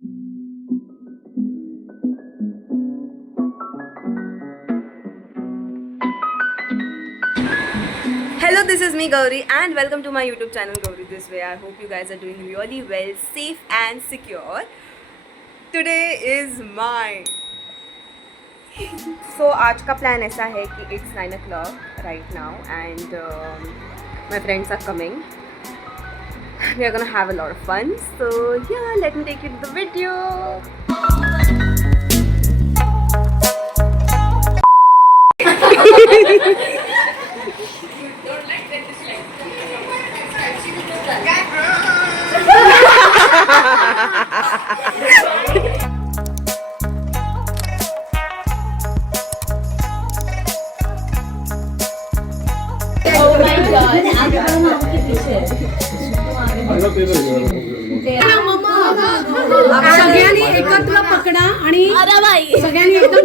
Hello, this is me Gauri and welcome to my YouTube channel Gauri This Way. I hope you guys are doing really well, safe and secure. Today is my so आज का plan ऐसा है कि it's 9 o'clock right now and my friends are coming. We are gonna have a lot of fun. So yeah, let me take you to the video. सगळ्यांनी एकत्र पकडा आणि सगळ्यांनी एकदम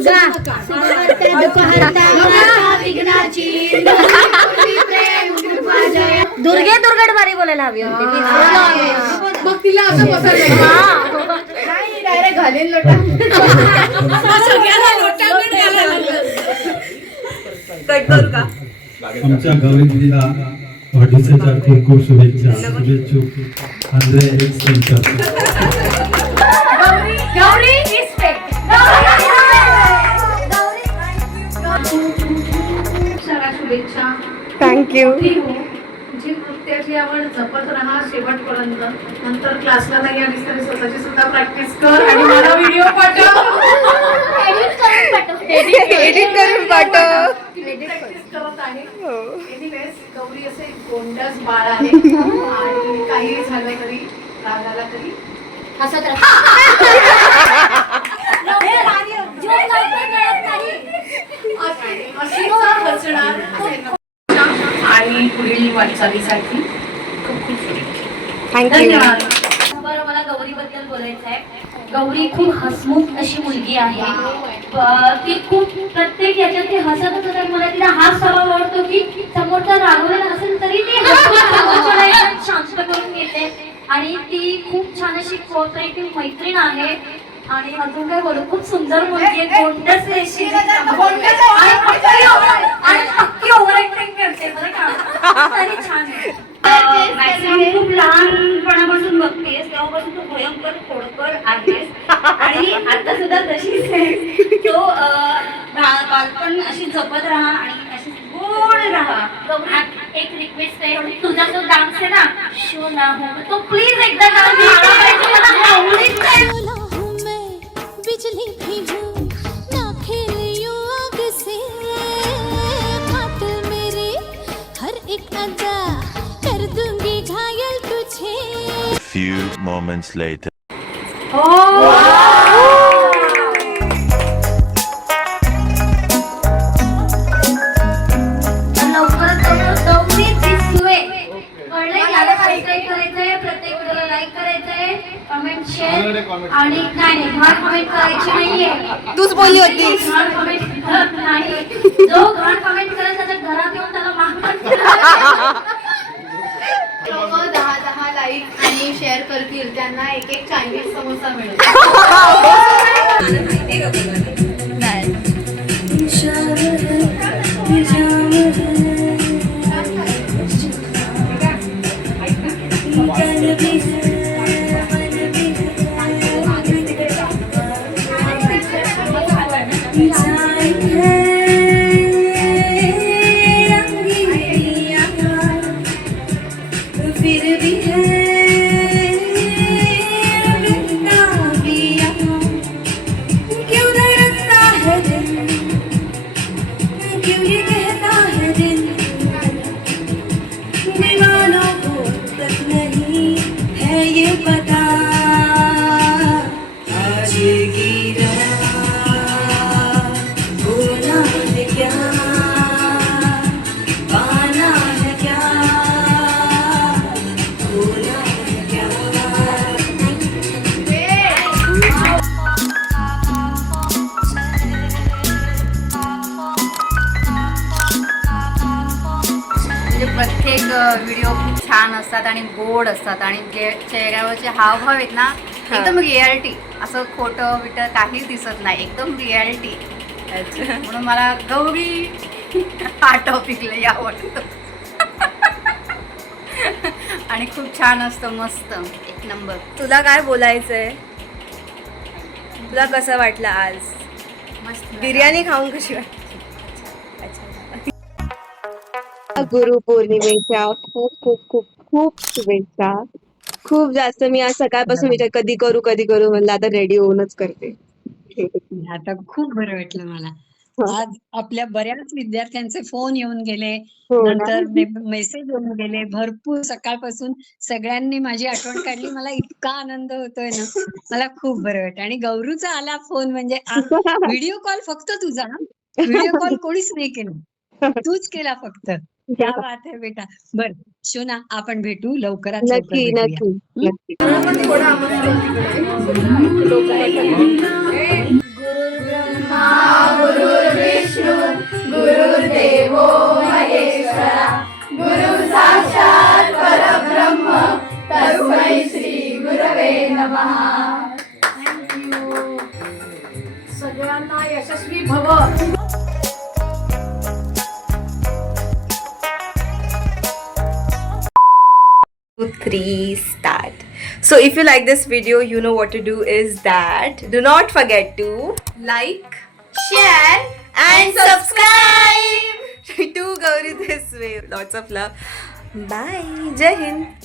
दुर्गे दुर्गड बारी बोलायला हवी होती. मग तिला असं बसायला डायरेक्ट घालेल लोटा सगळ्यांना लोटांगण घालायला कट करू का? आमच्या गौरी दिदीला वाढदिवसाच्या खूप खूप शुभेच्छा. शुभेच्छुक आंध्रे एक सेंटर. गौरी रिस्पेक्ट. सारा शुभेच्छा. थँक्यू. जी नृत्याची आवड जपत राहा शेवटपर्यंत. नंतर क्लासला नाही आलीस तरी स्वतःची सुद्धा प्रॅक्टिस कर आणि मला व्हिडिओ पाठव. एडिट करून पाठव. प्रॅक्टिस करत आहे. एनिवेज गौरी असे गोंडस बाळ आहे आणि काही झालं तरी राग आला तरी हसत राहा. अशीच हसणार आणि पुढील वाटचालीसाठी खूप खूप थँक्यू. धन्यवाद. बरं, मला गौरीबद्दल बोलायचं आहे. गौरी खूप हसमुख अशी मुलगी आहे. ती खूप प्रत्येक याच्यात ती हसतच होते. मला तिला हा स्वभाव आवडतो की समोरचा रागवलेला असेल तरी ती समोरच्याला एकदम शांत करून घेते आणि ती खूप छान अशी कोऑपरेटिव्ह मैत्रीण आहे. आणि अजून काय बोलू, खूप सुंदर मुलगी आहे. गोंडस रेशी आणि पक्की ओव्हर ऍक्टिंग करते बरं का. तरी छान आहे. मॅक्सिमम खूप लहानपणापासून बघतेस तेव्हापासून तू भयंकर खोडकर आहेस आणि आता सुद्धा तशीच आहे. तो बालपण अशी जपत राहा आणि अशी गोड राहा. एक रिक्वेस्ट आहे, तुझा तो डान्स आहे ना शो ना हो, तो प्लीज एकदा डान्स मला पाहिजे. मला आवडीच आहे. बिजली भी हूँ ना खेलियो आग से, कातिल मेरे हर एक अदा कर दूंगी घायल तुझे. Few moments later. प्रत्येक व्हिडिओला लाईक करायचंय, कमेंट शेअर आणि नाही घाण कमेंट करायची नाहीये. तूच बोलली होतीस. घाण कमेंट करत नाही. जो घाण कमेंट करेल त्याच्या घरात येऊन त्याला मारहाण. 10 लाईक आणि शेअर करतील त्यांना एक एक चायनीज समोसा मिळेल. प्रत्येक व्हिडिओ खूप छान असतात आणि गोड असतात आणि जे चेहऱ्यावरचे हावभाव आहेत ना एकदम रियालिटी, असं खोटं बिटं काहीच दिसत नाही, एकदम रियालिटी. अच्छा. म्हणून मला गौरी हा टॉपिक लई आवडतो. आणि खूप छान असतं, मस्त एक नंबर. तुला काय बोलायचंय? तुला कसं वाटलं आज? मस्त बिर्याणी खाऊन कशी वाटली? गुरुपौर्णिमेच्या खूप खूप खूप खूप शुभेच्छा. खूप जास्त मी आज सकाळपासून विचार कधी करू म्हणलं आता रेडी होऊनच करते. आता खूप बरं वाटलं मला. आज आपल्या बऱ्याच विद्यार्थ्यांचे फोन येऊन गेले, हो ना? नंतर मेसेज येऊन गेले भरपूर. सकाळपासून सगळ्यांनी माझी आठवण काढली. मला इतका आनंद होतोय ना, मला खूप बरं वाटतं. आणि गौरूचा आला फोन म्हणजे व्हिडिओ कॉल फक्त तुझा, व्हिडिओ कॉल कोणीच नाही केला, तूच केला फक्त. क्या बात है बेटा. बर शोना, आपण भेटू लवकरात लवकर नक्की भेटूया. नक्की नक्की. सगळ्यांना यशस्वी भव. 2, 3 start. So if you like this video, you know what to do is that do not forget to like, share and subscribe to Gauri this way. Lots of love. Bye. Jai Hind.